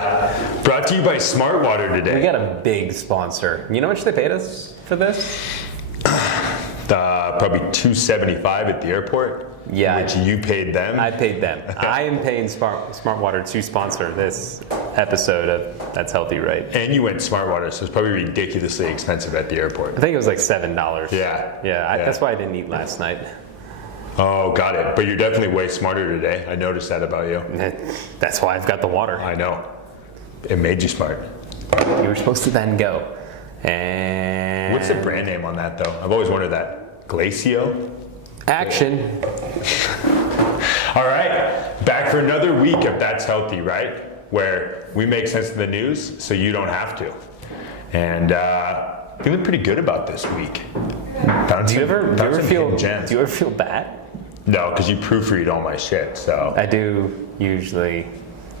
Yeah. Brought to you by Smart Water today. We got a big sponsor. You know how much they paid us for this? Probably $275 at the airport. Yeah. Which you paid them. I paid them. I am paying Smart Water to sponsor this episode of That's Healthy, Right? And you went Smart Water, so it's probably ridiculously expensive at the airport. I think it was like $7. Yeah. That's why I didn't eat last night. Oh, got it. But you're definitely way smarter today. I noticed that about you. That's why I've got the water. I know. It made you smart. You were supposed to then go. And what's the brand name on that, though? I've always wondered that. Glacio? Action. All right. Back for another week of That's Healthy, Right? Where we make sense of the news so you don't have to. And feeling pretty good about this week. Do you ever feel bad? No, because you proofread all my shit, so. I do usually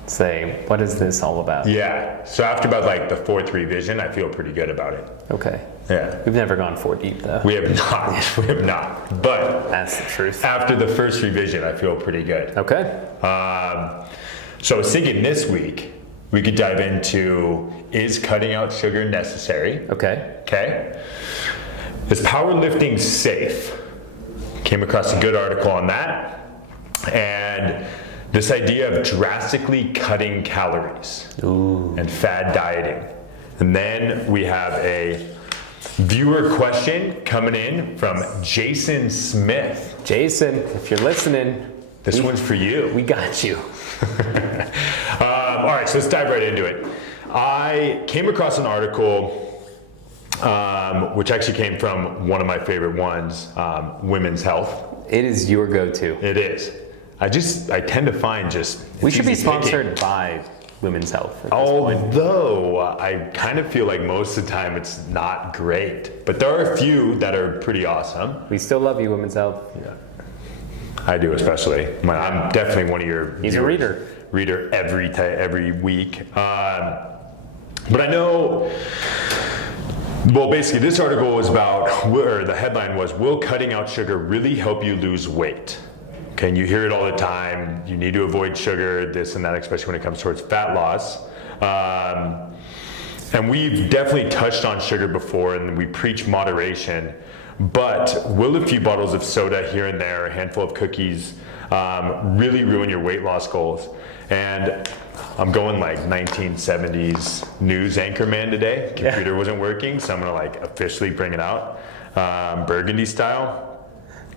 say, what is this all about? Yeah, so after about like the fourth revision, I feel pretty good about it. Okay. Yeah. We've never gone 4 deep though. We have not. But that's the truth. After the first revision, I feel pretty good. Okay. So I was thinking this week, we could dive into, is cutting out sugar necessary? Okay. Is powerlifting safe? Came across a good article on that. And this idea of drastically cutting calories. Ooh. And fad dieting. And then we have a viewer question coming in from Jason Smith. Jason, if you're listening, this one's for you. We got you. All right, so let's dive right into it. I came across an article which actually came from one of my favorite ones, Women's Health. It is your go-to. It is. I tend to find we should be sponsored by Women's Health. Although I kind of feel like most of the time it's not great, but there are a few that are pretty awesome. We still love you, Women's Health. Yeah. I do, especially. I'm definitely one of your. He's a reader. Reader every week. But I know. Well, basically, this article was about, or the headline was, will cutting out sugar really help you lose weight? Okay, and you hear it all the time. You need to avoid sugar, this and that, especially when it comes towards fat loss. And we've definitely touched on sugar before, and we preach moderation. But will a few bottles of soda here and there, a handful of cookies, really ruin your weight loss goals? And I'm going like 1970s news anchorman today. Computer wasn't working, so I'm gonna like officially bring it out, Burgundy style.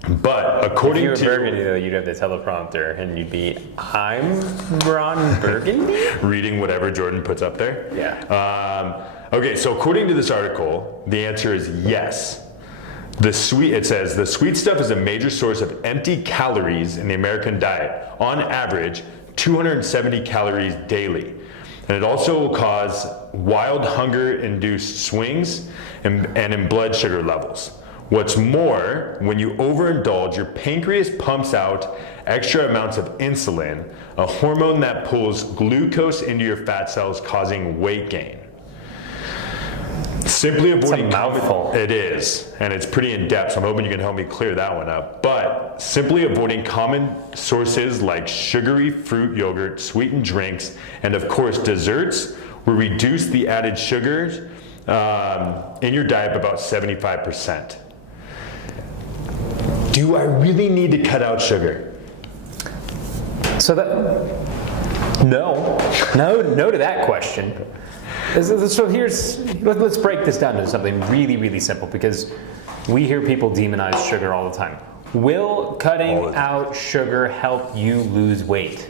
But according to... If you were Burgundy though, you'd have the teleprompter and you'd be, I'm Ron Burgundy? Reading whatever Jordan puts up there. Yeah. Okay, so according to this article, the answer is yes. It says, the sweet stuff is a major source of empty calories in the American diet. On average, 270 calories daily. And it also will cause wild hunger-induced swings and in blood sugar levels. What's more, when you overindulge, your pancreas pumps out extra amounts of insulin, a hormone that pulls glucose into your fat cells, causing weight gain. Simply avoiding... It's a mouthful. It is, and it's pretty in-depth, so I'm hoping you can help me clear that one up. But simply avoiding common sources like sugary fruit yogurt, sweetened drinks, and of course desserts will reduce the added sugars in your diet by about 75%. Do I really need to cut out sugar? So no to that question. So let's break this down to something really, really simple, because we hear people demonize sugar all the time. Will cutting out sugar help you lose weight?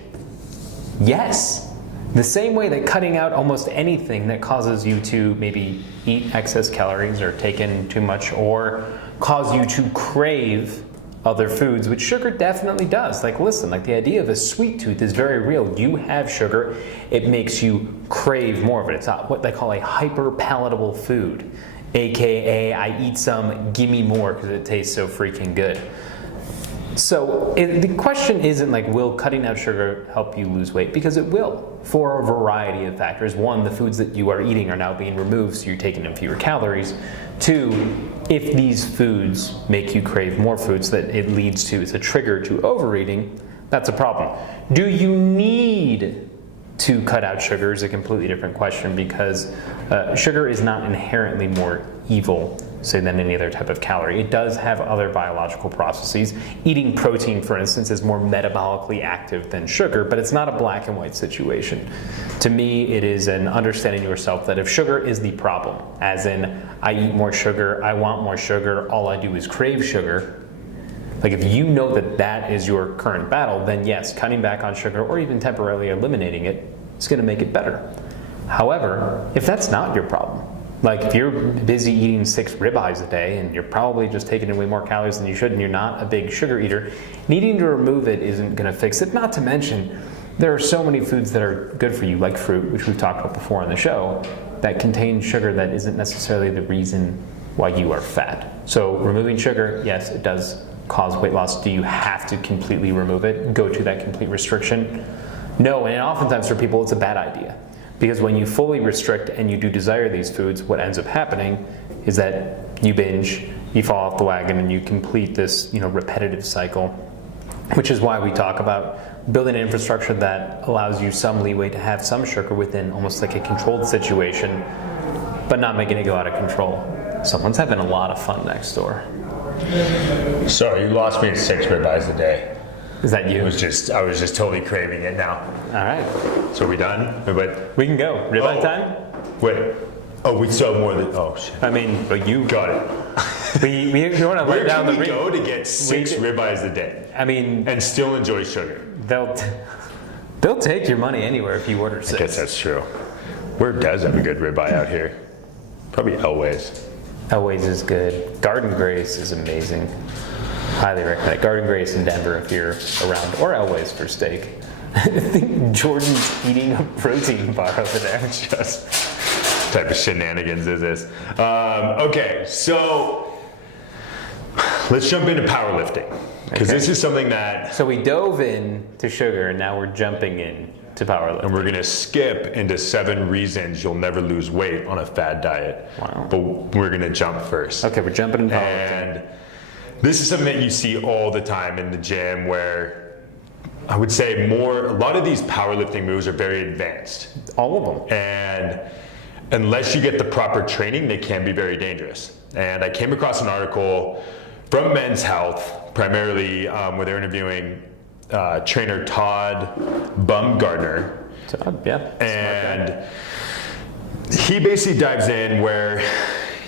Yes. The same way that cutting out almost anything that causes you to maybe eat excess calories or take in too much or cause you to crave other foods, which sugar definitely does. Like, listen, like the idea of a sweet tooth is very real. You have sugar, it makes you crave more of it. It's not what they call a hyper-palatable food, AKA I eat some, gimme more because it tastes so freaking good. So the question isn't like, will cutting out sugar help you lose weight? Because it will, for a variety of factors. One, the foods that you are eating are now being removed, so you're taking in fewer calories. Two, if these foods make you crave more foods that it leads to, it's a trigger to overeating, that's a problem. Do you need to cut out sugar is a completely different question, because sugar is not inherently more evil, say, than any other type of calorie. It does have other biological processes. Eating protein, for instance, is more metabolically active than sugar, but it's not a black and white situation. To me, it is an understanding yourself that if sugar is the problem, as in I eat more sugar, I want more sugar, all I do is crave sugar, like if you know that that is your current battle, then yes, cutting back on sugar or even temporarily eliminating it is going to make it better. However, if that's not your problem, like if you're busy eating 6 ribeyes a day and you're probably just taking in way more calories than you should and you're not a big sugar eater, needing to remove it isn't going to fix it. Not to mention, there are so many foods that are good for you, like fruit, which we've talked about before on the show, that contain sugar that isn't necessarily the reason why you are fat. So removing sugar, yes, it does cause weight loss. Do you have to completely remove it, go to that complete restriction? No, and oftentimes for people it's a bad idea, because when you fully restrict and you do desire these foods, what ends up happening is that you binge, you fall off the wagon, and you complete this repetitive cycle, which is why we talk about building an infrastructure that allows you some leeway to have some sugar within almost like a controlled situation, but not making it go out of control. Someone's having a lot of fun next door. Sorry, you lost me at 6 ribeyes a day. Is that you? I was just totally craving it now. All right. So are we done? But We can go. Ribeye time? wait. Oh, we still have more than. Oh shit. I mean, but you Got it. we want to let down the Where can we go to get 6 ribeyes a day I mean, and still enjoy sugar? they'll take your money anywhere if you order 6. I guess that's true. Where does have a good ribeye out here? Probably Elway's. Elway's is good. Garden Grace is amazing. Highly recommend it. Garden Grace in Denver if you're around, or Elway's for steak. I think Jordan's eating a protein bar over there. Just what type of shenanigans is this? Okay, so let's jump into powerlifting, because this is something that. So we dove in to sugar, and now we're jumping in to powerlifting. And we're gonna skip into 7 reasons you'll never lose weight on a fad diet. Wow. But we're gonna jump first. Okay, we're jumping into powerlifting. And this is something that you see all the time in the gym, where I would say a lot of these powerlifting moves are very advanced. All of them. And unless you get the proper training, they can be very dangerous. And I came across an article from Men's Health, primarily where they're interviewing trainer Todd Bumgardner. Yeah. And he basically dives in where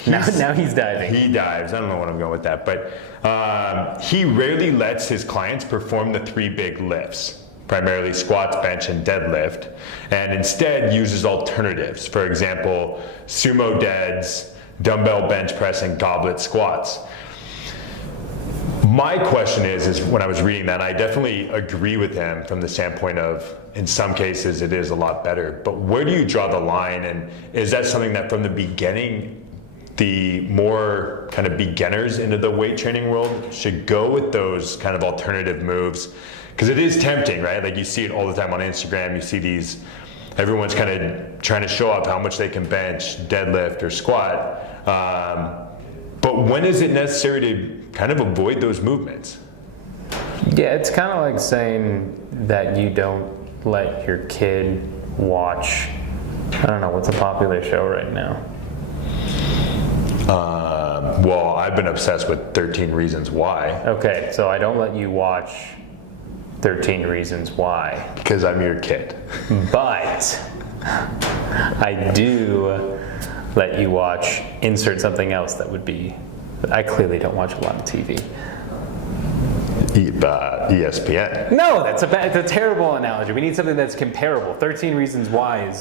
now he's diving. he dives. I don't know what I'm going with that, but he rarely lets his clients perform the 3 big lifts, primarily squats, bench, and deadlift, and instead uses alternatives. For example, sumo deads, dumbbell bench press, and goblet squats. My question is when I was reading that, I definitely agree with him from the standpoint of, in some cases it is a lot better, but where do you draw the line? And is that something that from the beginning, the more kind of beginners into the weight training world should go with those kind of alternative moves? Because it is tempting, right? Like you see it all the time on Instagram, you see everyone's kind of trying to show off how much they can bench, deadlift, or squat. But when is it necessary to kind of avoid those movements? Yeah, it's kind of like saying that you don't let your kid watch, I don't know, what's a popular show right now? Well, I've been obsessed with 13 Reasons Why. Okay, so I don't let you watch 13 Reasons Why. Because I'm your kid. But I do let you watch, insert something else that would be, I clearly don't watch a lot of TV. ESPN. No, that's a terrible analogy. We need something that's comparable. 13 Reasons Why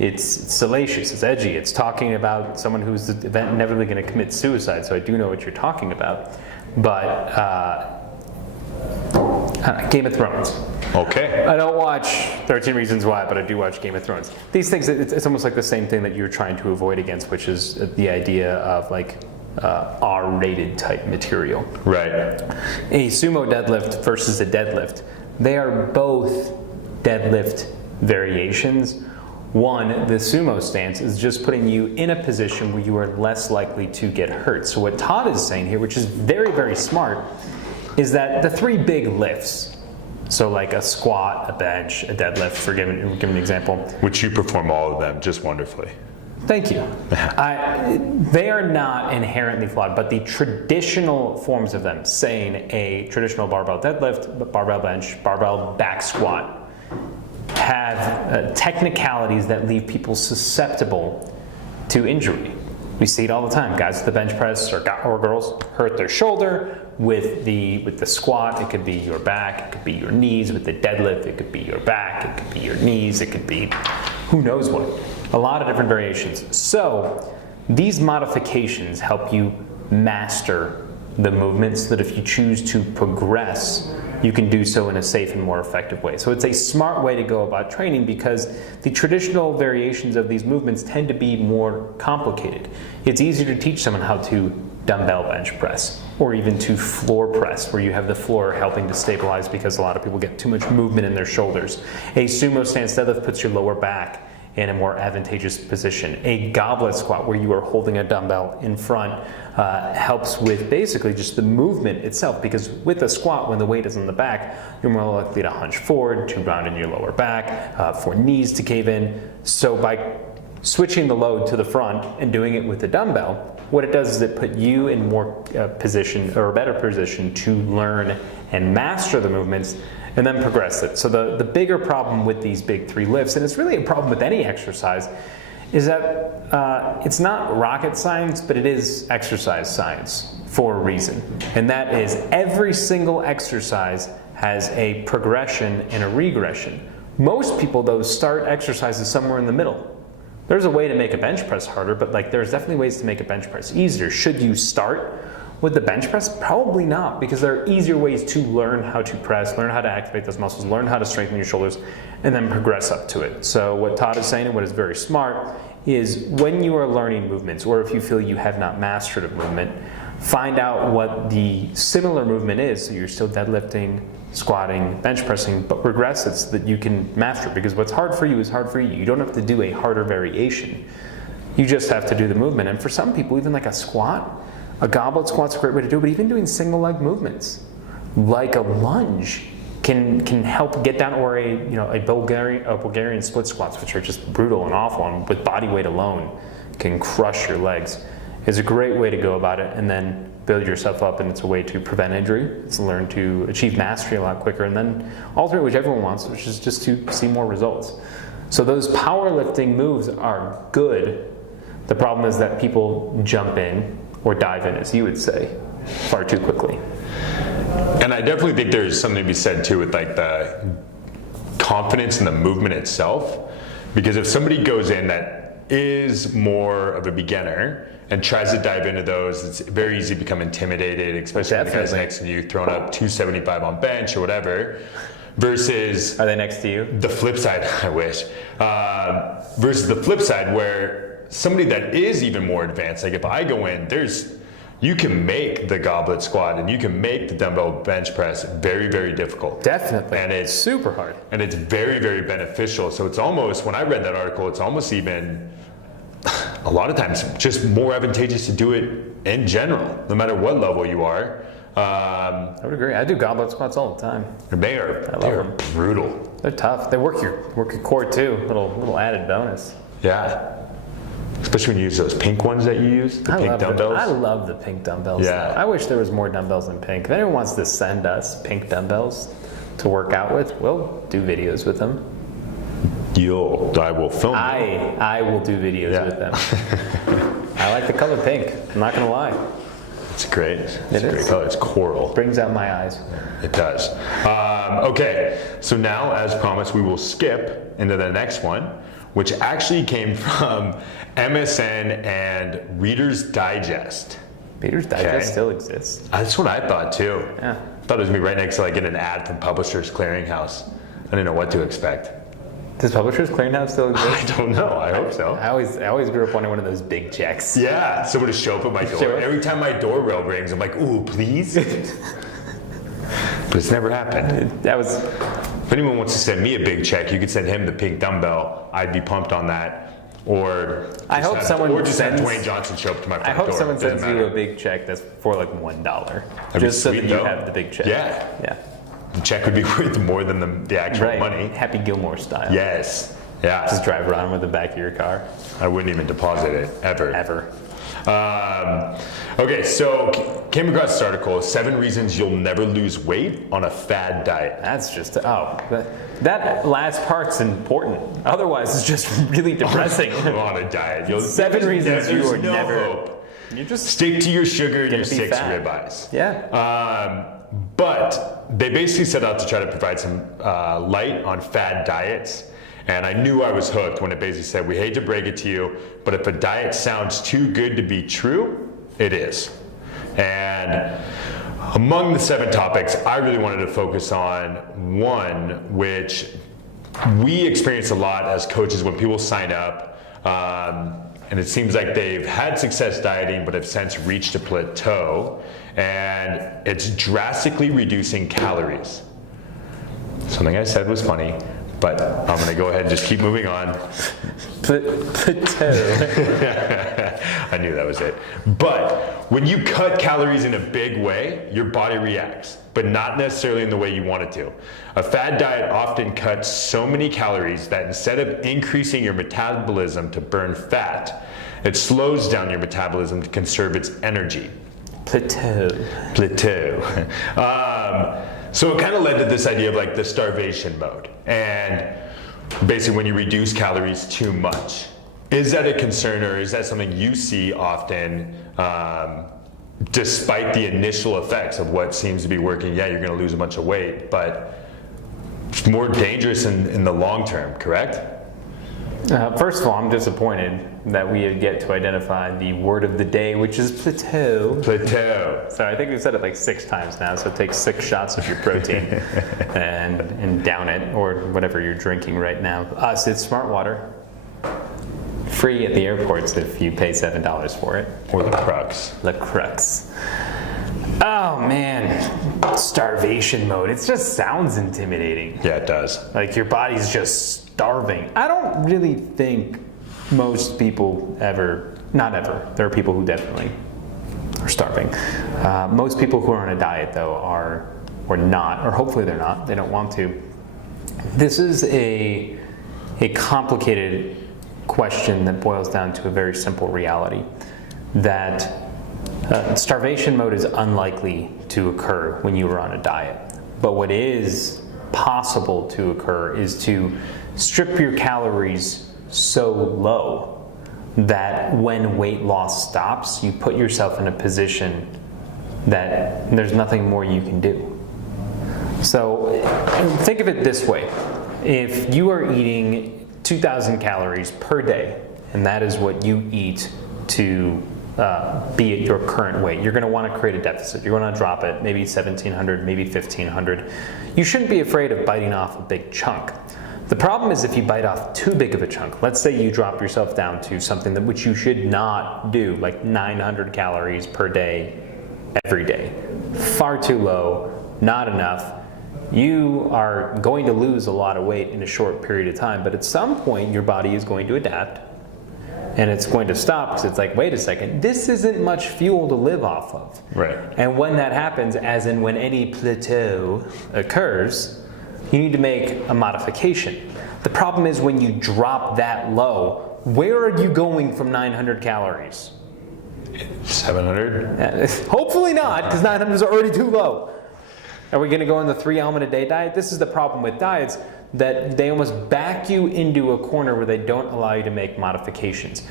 it's salacious, it's edgy, it's talking about someone who's inevitably going to commit suicide, so I do know what you're talking about. But Game of Thrones. Okay. I don't watch 13 Reasons Why, but I do watch Game of Thrones. These things, it's almost like the same thing that you're trying to avoid against, which is the idea of like R-rated type material. Right. A sumo deadlift versus a deadlift. They are both deadlift variations. One, the sumo stance is just putting you in a position where you are less likely to get hurt. So what Todd is saying here, which is very, very smart, is that the 3 big lifts, So like a squat, a bench, a deadlift, for giving an example. Which you perform all of them just wonderfully. Thank you. They are not inherently flawed, but the traditional forms of them, saying a traditional barbell deadlift, barbell bench, barbell back squat, have technicalities that leave people susceptible to injury. We see it all the time. Guys with the bench press or girls hurt their shoulder. With the squat, it could be your back, it could be your knees. With the deadlift, it could be your back, it could be your knees, it could be who knows what. A lot of different variations. So these modifications help you master the movements so that if you choose to progress, you can do so in a safe and more effective way. So it's a smart way to go about training because the traditional variations of these movements tend to be more complicated. It's easier to teach someone how to dumbbell bench press or even to floor press, where you have the floor helping to stabilize because a lot of people get too much movement in their shoulders. A sumo stance deadlift puts your lower back in a more advantageous position. A goblet squat, where you are holding a dumbbell in front, helps with basically just the movement itself, because with a squat, when the weight is on the back, you're more likely to hunch forward, to round in your lower back, for knees to cave in. So by switching the load to the front and doing it with the dumbbell, what it does is it put you in more position, or a better position, to learn and master the movements and then progress it. So the bigger problem with these big three lifts, and it's really a problem with any exercise, is that it's not rocket science, but it is exercise science for a reason. And that is every single exercise has a progression and a regression. Most people, though, start exercises somewhere in the middle. There's a way to make a bench press harder, but there's definitely ways to make a bench press easier. Should you start with the bench press? Probably not, because there are easier ways to learn how to press, learn how to activate those muscles, learn how to strengthen your shoulders, and then progress up to it. So what Todd is saying, and what is very smart, is when you are learning movements, or if you feel you have not mastered a movement, find out what the similar movement is, so you're still deadlifting, squatting, bench pressing, but regress it so that you can master it, because what's hard for you is hard for you. You don't have to do a harder variation. You just have to do the movement. And for some people, even like a squat, a goblet squat's a great way to do it, but even doing single leg movements, like a lunge, can help get down, or a Bulgarian split squats, which are just brutal and awful, and with body weight alone can crush your legs. It's a great way to go about it, and then build yourself up, and it's a way to prevent injury. It's learn to achieve mastery a lot quicker, and then ultimately, which everyone wants, which is just to see more results. So those powerlifting moves are good. The problem is that people jump in, or dive in, as you would say, far too quickly. And I definitely think there's something to be said too with the confidence in the movement itself, because if somebody goes in that is more of a beginner and tries to dive into those, it's very easy to become intimidated, especially when the guy's next to you throwing up 275 on bench or whatever, versus... Are they next to you? The flip side, I wish. Versus the flip side, where somebody that is even more advanced, like if I go in, you can make the goblet squat and you can make the dumbbell bench press very, very difficult. Definitely. And it's super hard. And it's very, very beneficial. So it's almost, when I read that article, it's almost even a lot of times just more advantageous to do it in general, no matter what level you are. I would agree. I do goblet squats all the time. They are brutal. They're tough. They work your core too. Little added bonus. Yeah. Especially when you use those pink ones that you use, the pink dumbbells. I love the pink dumbbells. Yeah. I wish there was more dumbbells in pink. If anyone wants to send us pink dumbbells to work out with, we'll do videos with them. I will film them. I will do videos with them. I like the color pink. I'm not going to lie. It's great. It's a great color. It's coral. Brings out my eyes. It does. Okay, so now, as promised, we will skip into the next one, which actually came from MSN and Reader's Digest. Reader's Digest still exists. That's what I thought too. Yeah. I thought it was going to be right next to an ad from Publishers Clearinghouse. I didn't know what to expect. Does Publishers Clearinghouse still exist? I don't know. I hope so. I always grew up wanting one of those big checks. Yeah, someone to show up at my door. Every time my doorbell rings, I'm like, ooh, please? But it's never happened. If anyone wants to send me a big check, you could send him the pink dumbbell. I'd be pumped on that. Or just have Dwayne Johnson show up to my front door. I hope someone sends you a big check that's for $1. That'd just so that sweet, you have the big check. Yeah. the check would be worth more than the actual money. Happy Gilmore style. Yes. Yeah. Just drive around with the back of your car. I wouldn't even deposit it, ever. Ever. Okay, so came across this article, 7 reasons you'll never lose weight on a fad diet. That's just, that last part's important. Otherwise, it's just really depressing. On a diet. 7 reasons you are no never. Hope. You just Stick to your sugar and your 6 fat. ribeyes. Yeah. But they basically set out to try to provide some light on fad diets. And I knew I was hooked when it basically said, we hate to break it to you, but if a diet sounds too good to be true, it is. And among the 7 topics, I really wanted to focus on one, which we experience a lot as coaches when people sign up, and it seems like they've had success dieting, but have since reached a plateau, and it's drastically reducing calories. Something I said was funny, but I'm gonna go ahead and just keep moving on. Plateau. I knew that was it. But when you cut calories in a big way, your body reacts, but not necessarily in the way you want it to. A fad diet often cuts so many calories that instead of increasing your metabolism to burn fat, it slows down your metabolism to conserve its energy. Plateau. So it kind of led to this idea of like the starvation mode. And basically when you reduce calories too much. Is that a concern, or is that something you see often, despite the initial effects of what seems to be working? Yeah, you're gonna lose a bunch of weight, but it's more dangerous in the long term, correct? First of all, I'm disappointed that we have yet to identify the word of the day, which is plateau. Plateau. So I think we've said it like 6 times now, so take 6 shots of your protein and down it, or whatever you're drinking right now. Us, it's smart water. Free at the airports if you pay $7 for it. Or the crux. The crux. Oh man, starvation mode. It just sounds intimidating. Yeah, it does. Like your body's just starving. I don't really think most people ever, not ever, there are people who definitely are starving. Most people who are on a diet though are, or not, or hopefully they're not, they don't want to. This is a complicated question that boils down to a very simple reality, that starvation mode is unlikely to occur when you are on a diet. But what is possible to occur is to strip your calories so low that when weight loss stops, you put yourself in a position that there's nothing more you can do. So think of it this way. If you are eating 2,000 calories per day, and that is what you eat to be at your current weight, you're going to want to create a deficit. You're going to drop it, maybe 1,700, maybe 1,500. You shouldn't be afraid of biting off a big chunk. The problem is if you bite off too big of a chunk. Let's say you drop yourself down to something that which you should not do, like 900 calories per day, every day. Far too low, not enough. You are going to lose a lot of weight in a short period of time, but at some point your body is going to adapt and it's going to stop because it's like, wait a second, this isn't much fuel to live off of. Right. And when that happens, as in when any plateau occurs, you need to make a modification. The problem is when you drop that low, where are you going from 900 calories? 700? Hopefully not, because 900 is already too low. Are we going to go on the 3 almond a day diet? This is the problem with diets, that they almost back you into a corner where they don't allow you to make modifications.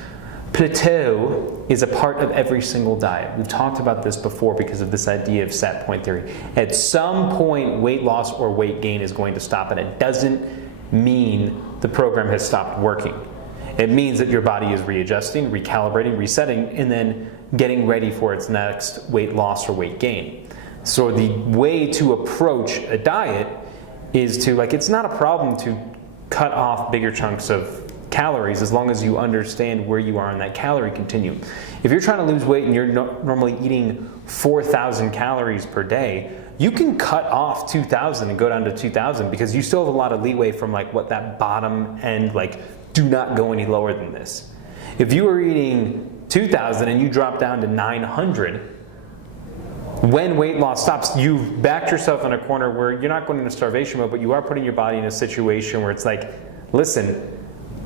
Plateau is a part of every single diet. We've talked about this before because of this idea of set point theory. At some point, weight loss or weight gain is going to stop, and it doesn't mean the program has stopped working. It means that your body is readjusting, recalibrating, resetting, and then getting ready for its next weight loss or weight gain. So the way to approach a diet is to, like, it's not a problem to cut off bigger chunks of calories as long as you understand where you are on that calorie continuum. If you're trying to lose weight and you're normally eating 4,000 calories per day, you can cut off 2,000 and go down to 2,000 because you still have a lot of leeway from like what that bottom end, like, do not go any lower than this. If you are eating 2,000 and you drop down to 900, when weight loss stops, you've backed yourself in a corner where you're not going into starvation mode, but you are putting your body in a situation where it's like, listen,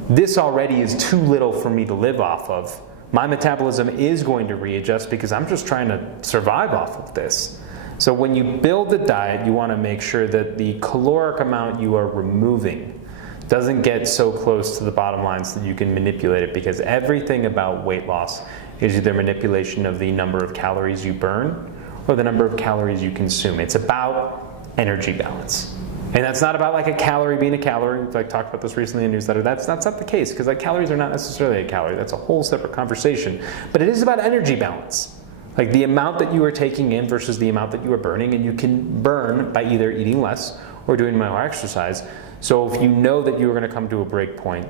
this already is too little for me to live off of. My metabolism is going to readjust because I'm just trying to survive off of this. So when you build the diet, you want to make sure that the caloric amount you are removing doesn't get so close to the bottom line so that you can manipulate it, because everything about weight loss is either manipulation of the number of calories you burn or the number of calories you consume. It's about energy balance. And that's not about like a calorie being a calorie. I talked about this recently in the newsletter. That's not the case, because like calories are not necessarily a calorie. That's a whole separate conversation. But it is about energy balance. Like the amount that you are taking in versus the amount that you are burning, and you can burn by either eating less or doing more exercise. So if you know that you are going to come to a break point,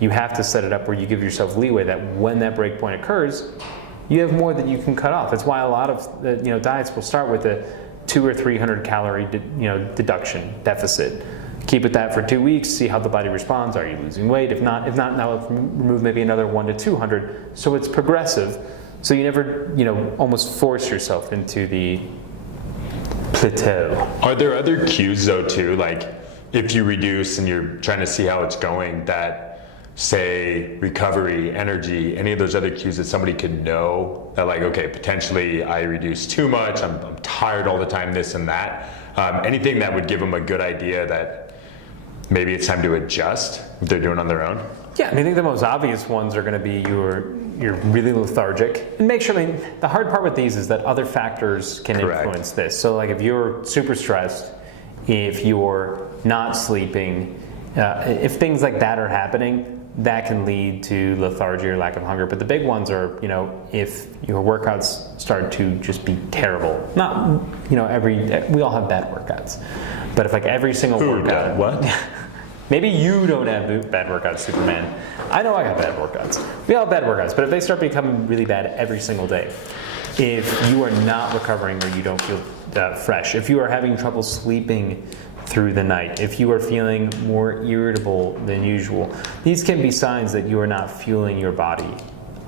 you have to set it up where you give yourself leeway that when that break point occurs, you have more that you can cut off. That's why a lot of diets will start with a 200 or 300 calorie deduction deficit. Keep it that for 2 weeks, see how the body responds. Are you losing weight? If not, now remove maybe another 100 to 200. So it's progressive. So you never, almost force yourself into the plateau. Are there other cues though too, like if you reduce and you're trying to see how it's going, that say recovery, energy, any of those other cues that somebody could know that like, okay, potentially I reduce too much, I'm tired all the time, this and that. Anything that would give them a good idea that maybe it's time to adjust if they're doing it on their own? Yeah, I think the most obvious ones are going to be you're really lethargic. And make sure, the hard part with these is that other factors can influence this. So like if you're super stressed, if you're not sleeping, if things like that are happening, that can lead to lethargy or lack of hunger. But the big ones are, if your workouts start to just be terrible. Not, we all have bad workouts. But if like every single workout. What? Maybe you don't have bad workouts, Superman. I know I got bad workouts. We all have bad workouts, but if they start becoming really bad every single day, if you are not recovering or you don't feel fresh, if you are having trouble sleeping through the night, if you are feeling more irritable than usual, these can be signs that you are not fueling your body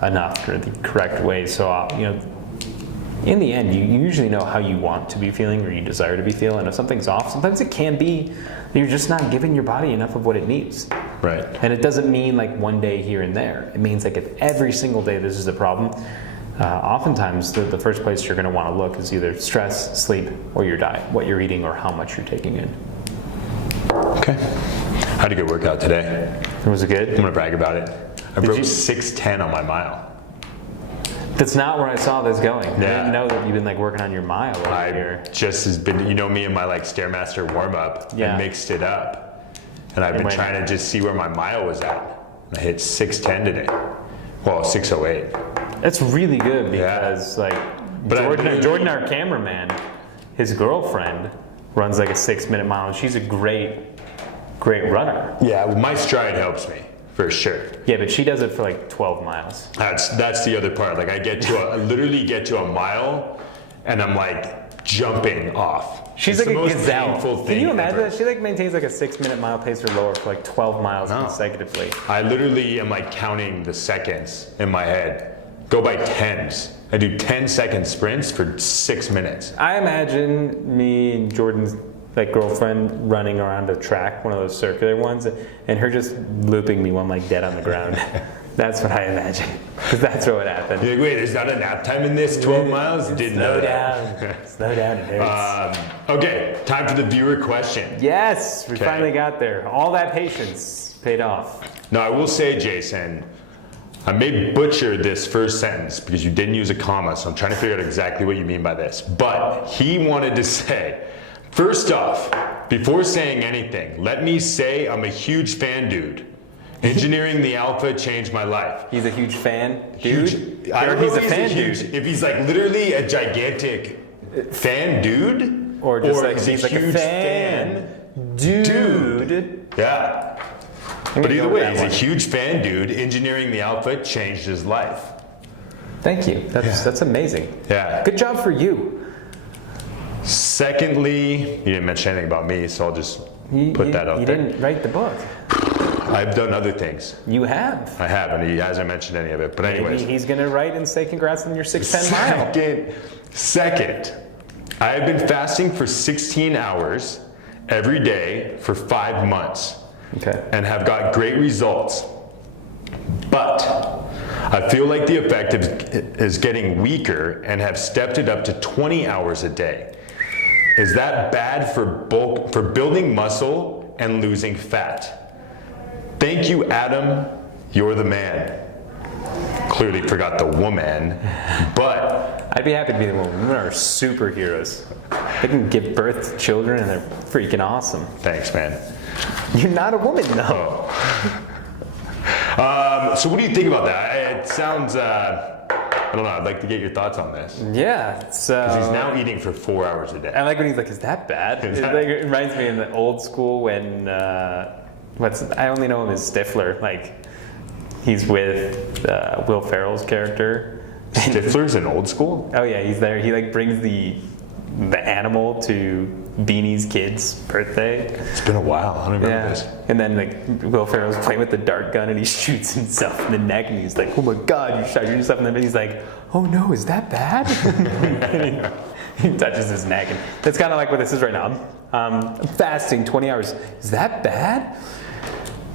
enough or the correct way. So, in the end, you usually know how you want to be feeling or you desire to be feeling. If something's off, sometimes it can be that you're just not giving your body enough of what it needs. Right. And it doesn't mean like one day here and there. It means like if every single day this is a problem, oftentimes the first place you're going to want to look is either stress, sleep, or your diet, what you're eating or how much you're taking in. Okay. I had a good workout today. Was it good? I'm going to brag about it. I broke 6:10 on my mile. That's not where I saw this going. Yeah. I didn't know that you've been like working on your mile over here. Just has been, me and my like Stairmaster warm up and mixed it up. And I've been trying to just see where my mile was at. I hit 6:10 today. Well, 6:08. That's really good because Jordan, our cameraman, his girlfriend runs like a 6-minute mile, and she's a great runner. Yeah, well, my stride helps me for sure. Yeah, but she does it for like 12 miles. That's the other part. Like I literally get to a mile, and I'm like jumping off. She's it's like the a most gazelle. painful thing Can you imagine ever. that? She like maintains like a 6-minute mile pace or lower for like 12 miles consecutively. I literally am like counting the seconds in my head. Go by tens. I do 10-second sprints for 6 minutes. I imagine me and Jordan's like girlfriend running around a track, one of those circular ones, and her just looping me while I'm like dead on the ground. That's what I imagine, because that's what would happen. You're like, wait, there's not a nap time in this 12 miles? Didn't know that. Slow down, it hurts. Okay, time for the viewer question. Yes, we finally got there. All that patience paid off. Now, I will say, Jason, I may butcher this first sentence because you didn't use a comma, so I'm trying to figure out exactly what you mean by this. But he wanted to say, first off, before saying anything, let me say I'm a huge fan, dude. Engineering the Alpha changed my life. He's a huge fan, dude? Huge. I don't know if he's like literally a gigantic fan, dude. Or just like he's like a fan, dude. Yeah. But either way, he's a huge fan, dude. Engineering the Alpha changed his life. Thank you. That's amazing. Yeah. Good job for you. Secondly, you didn't mention anything about me, so I'll just put that out there. You didn't write the book. I've done other things. You have. I have, and he hasn't mentioned any of it. But anyways. Maybe he's going to write and say congrats on your 6:10 mile. Second, I have been fasting for 16 hours every day for 5 months and have got great results. But I feel like the effect is getting weaker and have stepped it up to 20 hours a day. Is that bad for building muscle and losing fat? Thank you, Adam. You're the man. Clearly forgot the woman, but I'd be happy to be the woman. Women are superheroes. They can give birth to children and they're freaking awesome. Thanks, man. You're not a woman, though. So what do you think about that? It sounds, I don't know, I'd like to get your thoughts on this. Yeah. So Because he's now eating for 4 hours a day. I like when he's like, is that bad? It reminds me in the old school when, I only know him as Stifler. Like, he's with Will Ferrell's character. Stifler's in old school? Oh yeah, he's there. He like brings the animal to Beanie's kid's birthday. It's been a while. I don't remember this. And then like Will Ferrell's playing with the dart gun and he shoots himself in the neck and he's like, oh my god, you shot yourself in the neck. He's like, oh no, is that bad? He touches his neck, and that's kind of like what this is right now. I'm fasting 20 hours. Is that bad?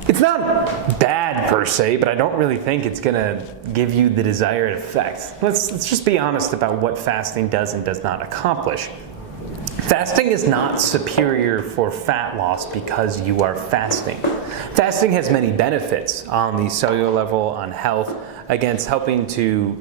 It's not bad per se, but I don't really think it's gonna give you the desired effect. Let's just be honest about what fasting does and does not accomplish. Fasting is not superior for fat loss because you are fasting. Fasting has many benefits on the cellular level, on health, against helping to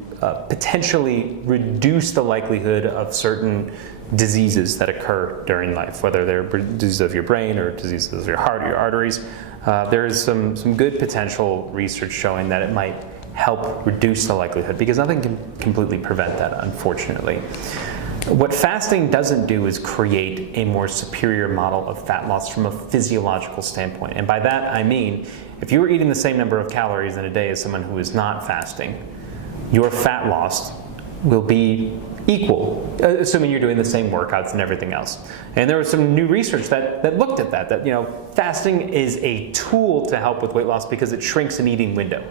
potentially reduce the likelihood of certain diseases that occur during life, whether they're diseases of your brain or diseases of your heart or your arteries. There is some good potential research showing that it might help reduce the likelihood, because nothing can completely prevent that, unfortunately. What fasting doesn't do is create a more superior model of fat loss from a physiological standpoint. And by that I mean, if you were eating the same number of calories in a day as someone who is not fasting, your fat loss will be equal, assuming you're doing the same workouts and everything else. And there was some new research that looked at that fasting is a tool to help with weight loss because it shrinks an eating window.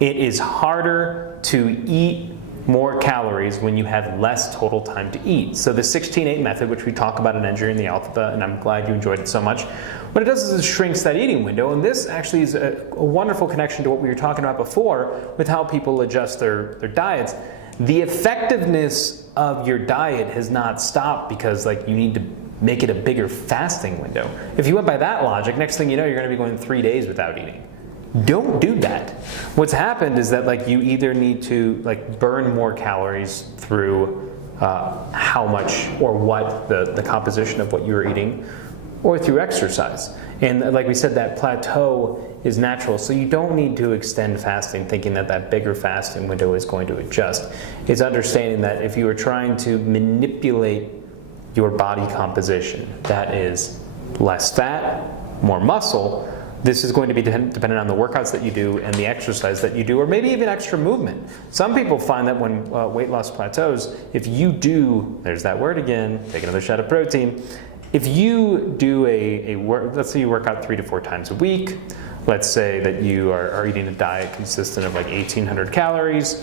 It is harder to eat more calories when you have less total time to eat. So the 16-8 method, which we talk about in Engineering the Alphabet, and I'm glad you enjoyed it so much, what it does is it shrinks that eating window, and this actually is a wonderful connection to what we were talking about before with how people adjust their diets. The effectiveness of your diet has not stopped because you need to make it a bigger fasting window. If you went by that logic, next thing you know, you're going to be going 3 days without eating. Don't do that. What's happened is that you either need to burn more calories through how much or what the composition of what you're eating, or through exercise. And like we said, that plateau is natural, so you don't need to extend fasting thinking that bigger fasting window is going to adjust. It's understanding that if you are trying to manipulate your body composition, that is less fat, more muscle, this is going to be dependent on the workouts that you do and the exercise that you do, or maybe even extra movement. Some people find that when weight loss plateaus, if you do, there's that word again, take another shot of protein. If you do let's say you work out 3 to 4 times a week, let's say that you are eating a diet consistent of 1,800 calories,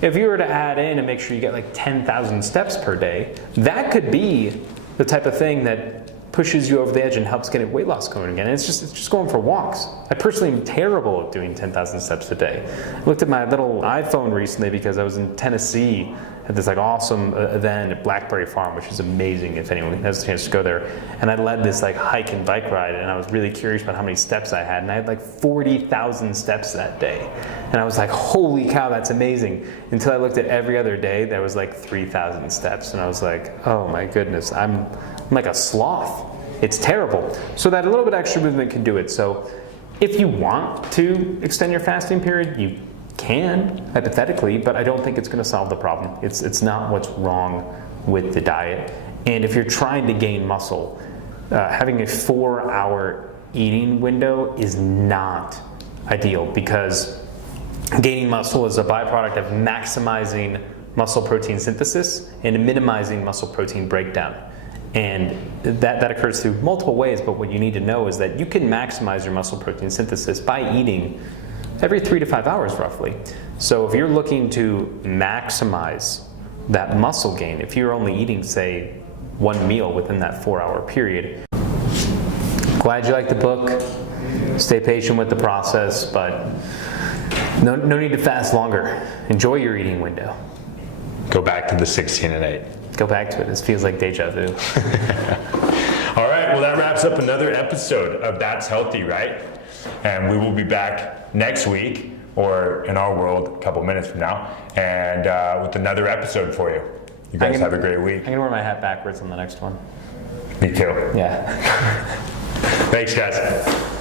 if you were to add in and make sure you get 10,000 steps per day, that could be the type of thing that pushes you over the edge and helps get weight loss going again. And it's just going for walks. I personally am terrible at doing 10,000 steps a day. I looked at my little iPhone recently because I was in Tennessee at this awesome event at Blackberry Farm, which is amazing if anyone has a chance to go there. And I led this hike and bike ride, and I was really curious about how many steps I had, and I had 40,000 steps that day. And I was like, holy cow, that's amazing. Until I looked at every other day, there was 3,000 steps, and I was like, oh my goodness, I'm like a sloth. It's terrible. So that a little bit extra movement can do it. So if you want to extend your fasting period, you can, hypothetically, but I don't think it's going to solve the problem. It's not what's wrong with the diet. And if you're trying to gain muscle, having a 4-hour eating window is not ideal, because gaining muscle is a byproduct of maximizing muscle protein synthesis and minimizing muscle protein breakdown. And that occurs through multiple ways, but what you need to know is that you can maximize your muscle protein synthesis by eating every 3 to 5 hours roughly. So if you're looking to maximize that muscle gain, if you're only eating, say, one meal within that 4-hour period. Glad you like the book. Stay patient with the process, but no need to fast longer. Enjoy your eating window. Go back to the 16 and 8. Go back to it. This feels like deja vu. All right, well, that wraps up another episode of That's Healthy, right? And we will be back next week, or in our world, a couple minutes from now, and with another episode for you. You guys have a great week. I'm going to wear my hat backwards on the next one. Me too. Yeah. Thanks, guys.